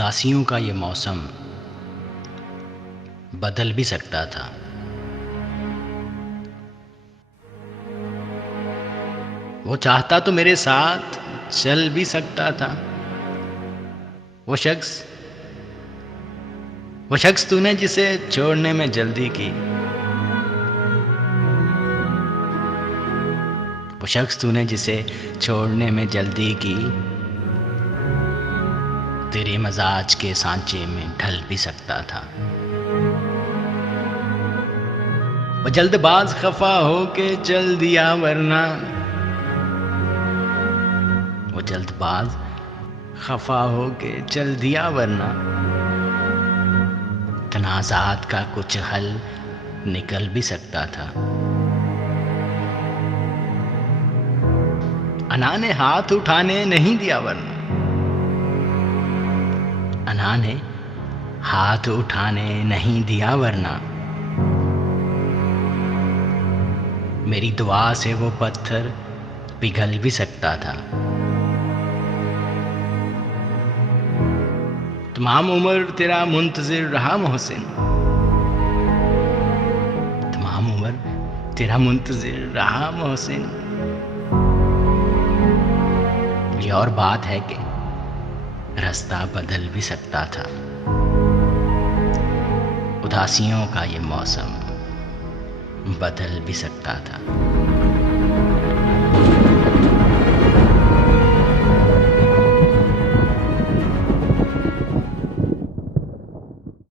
उदासियों का ये मौसम बदल भी सकता था। वो चाहता तो मेरे साथ चल भी सकता था। वो शख्स वो शख्स तूने जिसे छोड़ने में जल्दी की, वो शख्स तूने जिसे छोड़ने में जल्दी की, तेरे मजाज के सांचे में ढल भी सकता था। वो जल्दबाज खफा होके चल दिया वरना, वो जल्दबाज खफा होके चल दिया वरना, तनाज़ात का कुछ हल निकल भी सकता था। अना ने हाथ उठाने नहीं दिया वरना, अना ने हाथ उठाने नहीं दिया वरना, मेरी दुआ से वो पत्थर पिघल भी सकता था। तमाम उम्र तेरा मुंतजिर रहा मोहसिन, तमाम उम्र तेरा मुंतजिर रहा मोहसिन। ये और बात है कि रास्ता बदल भी सकता था। उदासियों का ये मौसम बदल भी सकता था।